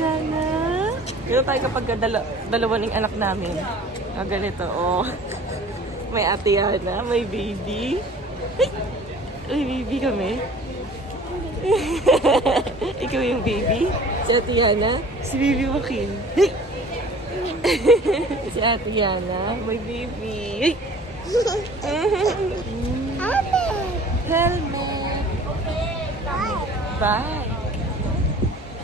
Yana. Dito tayo kapag dalawa ng anak namin. Ganito, oh. May ate Yana, may baby. May baby kami. Ikaw yung baby? Si ate Yana? Si baby Joaquin. Si ate Yana, may baby. Helmet. Bye.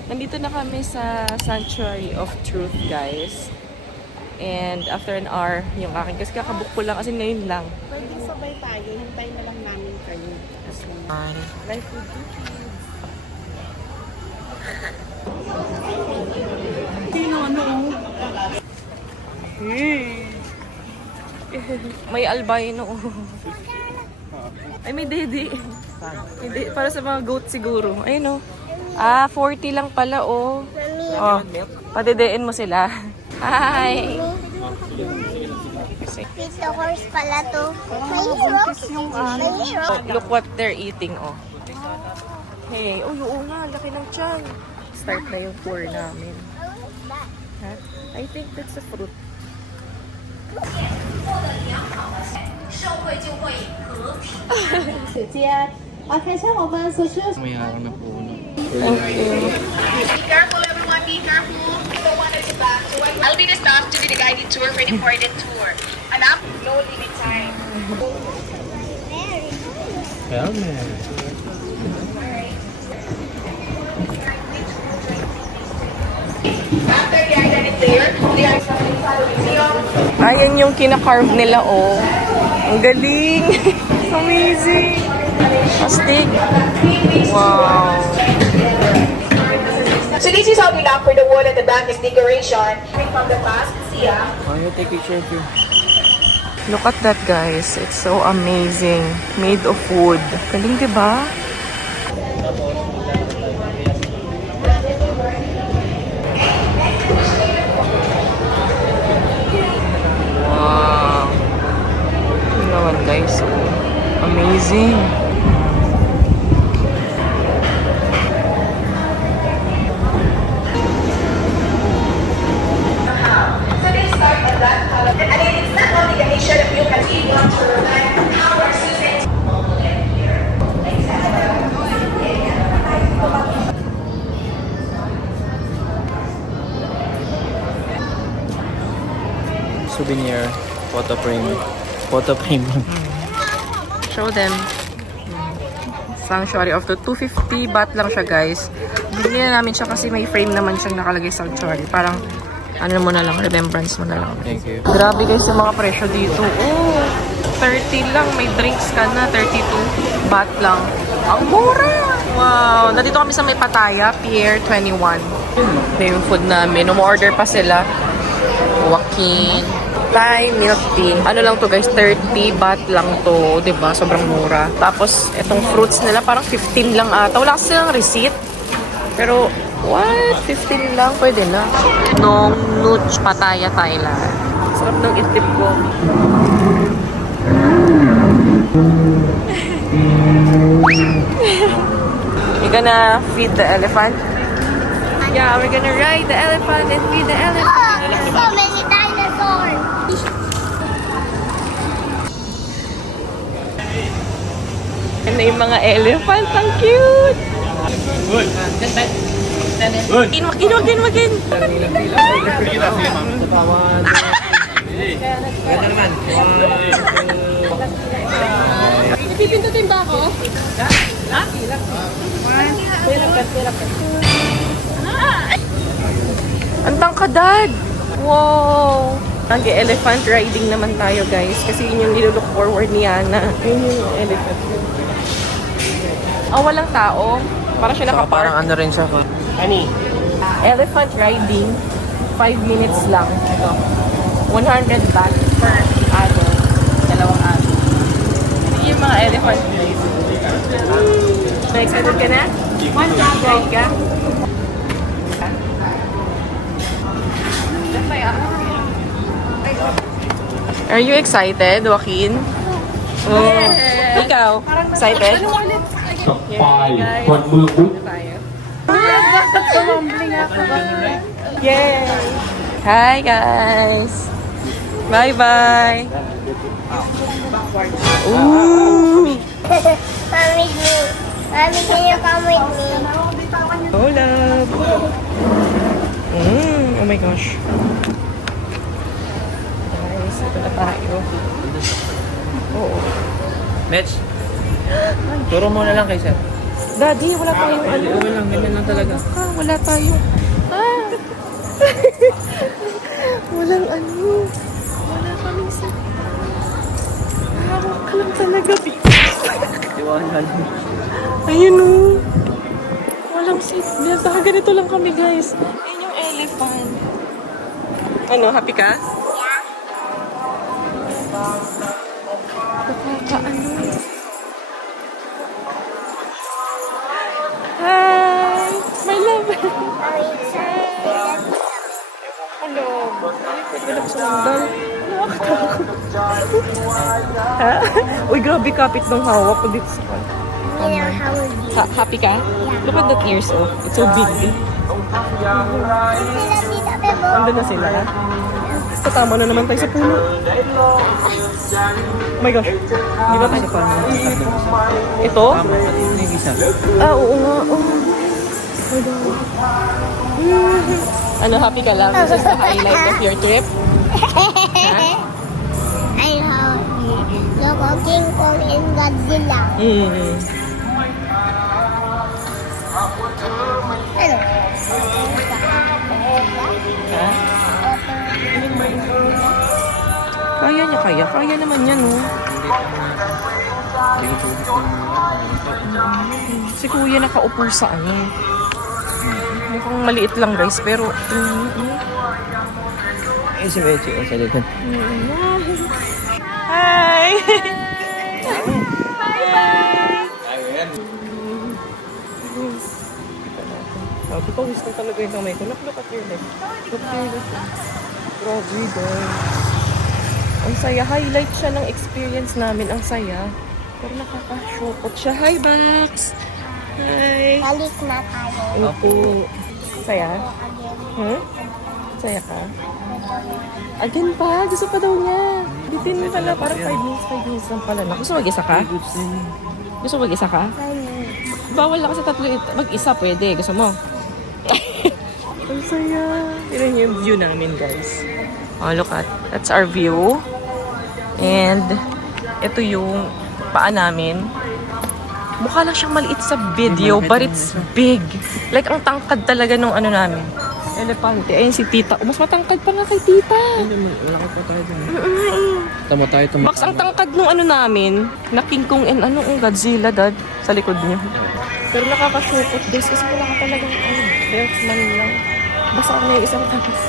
Nandito na kami sa Sanctuary of Truth, guys. And after an hour, yung akin, kasi kakabook ko lang, kasi ngayon lang. Pwedeng sabay tayo, hintay na lang namin kayo. Life with you. Sino ano? May albino. Ay, may dede. Hindi, para sa mga goat siguro. Ayun, oh. 40 lang pala, oh. Oh, padedein mo sila. Hi! Tito horse pala to. May rock. May rock. Look what they're eating, oh. Hey, oh, oo nga, laki ng tiyan. Start na yung tour namin. Ha? I think that's a fruit. May araw na po. Thank you. Be careful, everyone. Be careful. We don't want to be back. So I'll be the staff to do the guided tour for the important tour. And I'm no limit time. After the identity there, they are following museum. Ayan yung kina-carve nila, oh. Ang galing. Amazing. Astig. Wow. So this is how we look for the wall at the back is decoration. From the past, yeah. Why you take picture of you? Look at that, guys. It's so amazing. Made of wood. Galing, diba? Wow. Yun naman, guys. Amazing. So they start on that color. And then it's not only the nation of you can see what to reflect how our students. Souvenir, photo frame. Photo frame. Show them. Sanctuary of the 250 baht lang siya, guys. Bili na namin siya kasi may frame naman siyang nakalagay sanctuary. Parang ano mo na lang, remembrance mo na lang. Thank you. Grabe, guys, yung mga presyo dito. Oh, 30 lang. May drinks ka na. 32 baht lang. Ang mura! Wow! Nandito kami sa may Pattaya, Pier 21. Ito yung food namin. Umorder pa sila. Joaquin. Thai milk tea. Ano lang to, guys? 30 baht lang to. Diba? Sobrang mura. Tapos, itong fruits nila parang 15 lang ata. Wala kasi silang receipt. Pero, what? 15 lang? Pwede na. Nong Nuch, Pattaya, Thailand. Sarap ng itlip ko. You gonna feed the elephant? Yeah, we're gonna ride the elephant and feed the elephant. So many dinosaurs. Ano yung mga elephant? Ang cute! Wagin! Pipindutin ba ako? Ang tangkadad! Wow! Nag-elephant riding naman tayo, guys. Kasi yun yung nilook forward ni Yana. Yun yung elephant. Walang tao. Parang siya Saka nakapark. parang ano rin siya. Elephant riding, 5 minutes lang. Ito. 100 baht per adult. Dalawang adult. Ito yung mga elephant ride. Excited ka na? Ride ka? Are you excited, Joaquin? Oh. Ikaw, excited? Five คนมือปุ๊บ Yay! Hi guys! Bye-bye! Ooh! Mommy, Mommy, can you come with me? Oh, love! Oh my gosh. Guys, ito na tayo. Oo. Mitch, turo mo na lang kay sir. Daddy, wala tayong ano. Okay lang, ganyan lang talaga. Wala tayo. Walang ano. Wala kaming sa... Hawak ka lang talaga, Iwanan. ayun o. Walang seatbelt. Saka ganito lang kami, guys. Ayun yung elephant. Ano, happy ka? Nakakaano. Hi! My love! Hello. Pwede na ko sa landal. Nakakatakot. Ha? Uy, grabe kapit ng hawak ko dito sa You know how would you? Happy ka? Look at that ears, oh. It's so big. Sila tita Bebo. Nandun na sila, ha? Tatama na naman tayo sa puno. Oh my gosh. Di ba tayo sa puno? Ito? Tama, pati yung isa. Oo nga. Oh. My God. Ano, happy ka lang? This is the highlight of your trip? I know. Look, King Kong and Godzilla. Ano? Ha? Kaya niya, kaya. Kaya naman yan, oh. Hindi ko Si kuya nakaupo sa ano. Mukhang maliit lang, guys, pero... Eh, si Mitch, sa likod. Hi! Sabi ko, wish na talaga yung kamay ko. Look at your leg. Look at your leg. Grabe, guys. Ang saya. Highlight siya ng experience namin. Ang saya. Pero nakaka-shokot siya. Hi, Bax! Hi! Balik na tayo. Opo. Saya? Hmm? Saya ka? Again pa? Gusto pa daw niya. Bitin mo pala. Parang 5 minutes lang pala na. Gusto mag-isa ka? Gusto mag-isa ka? Bawal na kasi tatlo mag-isa. Pwede. Gusto mo? Ang saya. Tignan niyo yung view namin, guys. Oh, look at. That's our view. And ito yung paa namin. Mukha lang siyang maliit sa video, but it's big. Like, ang tangkad talaga nung ano namin. Elepante. Ayun si tita. Mas matangkad pa nga kay tita. Wala ka pa tayo dyan. Tama tayo, Max, ang tangkad nung ano namin, na King Kong and ano, ang Godzilla, dad, sa likod niya. Pero nakakasukot, guys, kasi wala ka talagang man lang. Basta ako na yung isang tapos.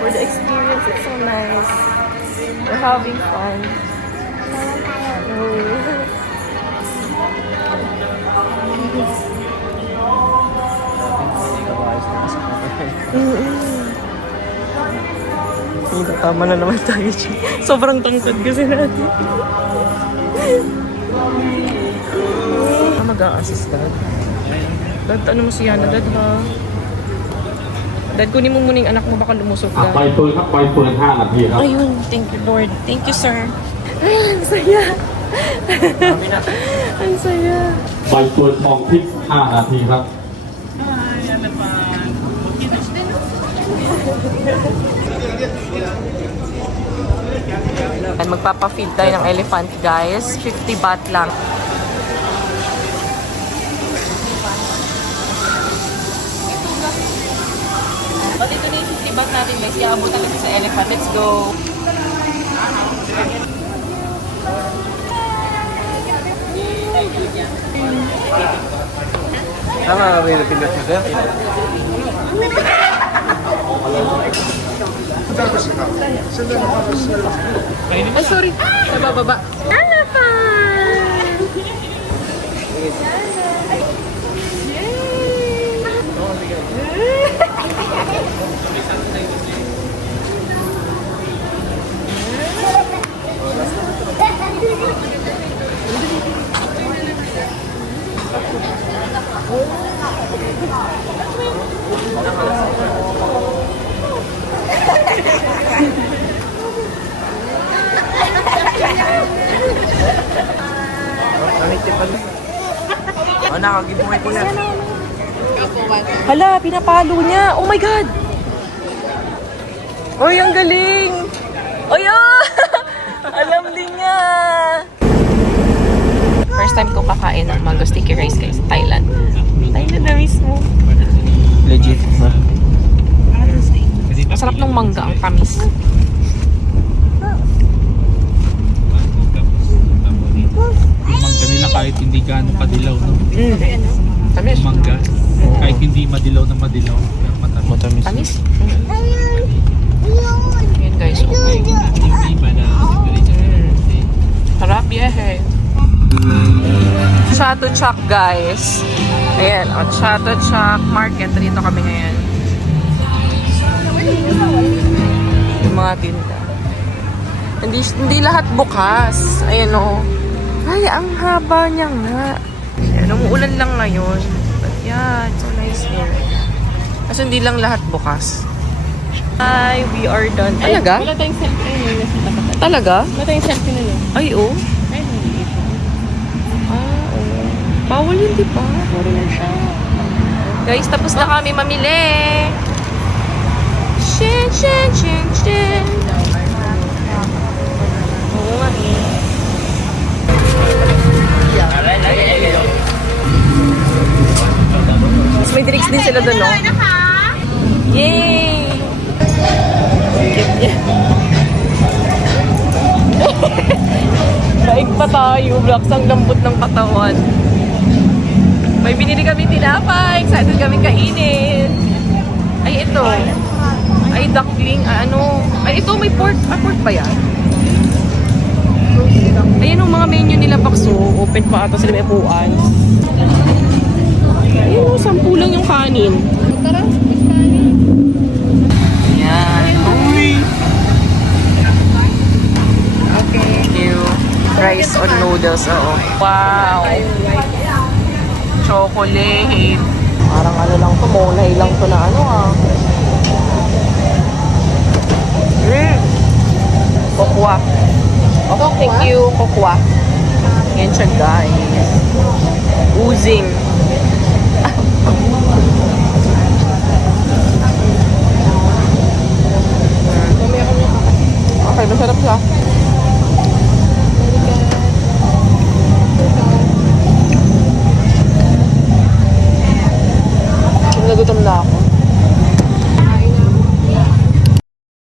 For the experience, it's so nice. We're having fun. Tama na naman tayo dyan. Sobrang tangkad kasi natin. Mag-a-assist, dad. Dad, ano mo si Yana, dad, ha? Dad, kunin mo muna yung anak mo, baka lumusok, dad. ไปปืนครับไปปืน5 นาทีครับ Ayun, thank you, Lord. Thank you, sir. Ay, ang saya. Ang saya. ไปปืนทองทิพย์5 นาทีครับ And magpapa-feed tayo ng elephant, guys. 50 baht lang. O, dito na yung 50 baht natin, guys. Iaabot natin sa elephant. Let's go. Tama ba yung pinag mo, sir? Ay, sorry. Nabababa. Oh, Oh, nakagibuhay ko yan. Hala, pinapalo niya. Oh my God! Oy, ang galing! Oy, oh! Alam din niya! First time ko kakain ng mango sticky rice guys sa Thailand. Thailand na mismo. Legit. Masarap ng mangga, ang tamis. Yung mangga nila kahit hindi gaano kadilaw, no? Tamis. Mangga, kahit hindi madilaw na madilaw, pero matamis. Matamis. Tamis. Yan guys, okay. Sarap, yeah. Chato Chak guys. Ayan, Chato Chak Market. Dito kami ngayon. Yung mga tinda. Hindi lahat bukas. Ayan o. Ay, ang haba niya nga. Ayan, umuulan lang ngayon. But yeah, it's so nice here. Kasi hindi lang lahat bukas. Hi, we are done. Talaga? Wala tayong selfie na yun. Talaga? Wala tayong selfie na yun. Ay, oh. Ay, hindi ito. Oo. Bawal yun, di ba? Foreigner siya. Guys, tapos na kami mamili. Shin, shin, shin, shin. Oo nga eh. Mas may drinks din sila doon, no? Yay! Daig pa tayo, Blocks. Ang lambot ng katawan. May binili kami tinapay. Excited kami kainin. Ay, ito. Ay, duckling. Ano? Ay, ito may pork. Pork ba yan? Ayan ang mga menu nila, Bakso. Open pa ata sila may upuan. Ayun, 10 lang yung kanin. Tara, kanin. Yan. Okay. Thank you. Rice or noodles, oo. Wow. Chocolate. Parang ano lang to, molay lang to na ano Kokwa. Oh, thank you, kokwa. Yan siya, guys. Oozing. Okay, masarap siya. Nagutom na ako.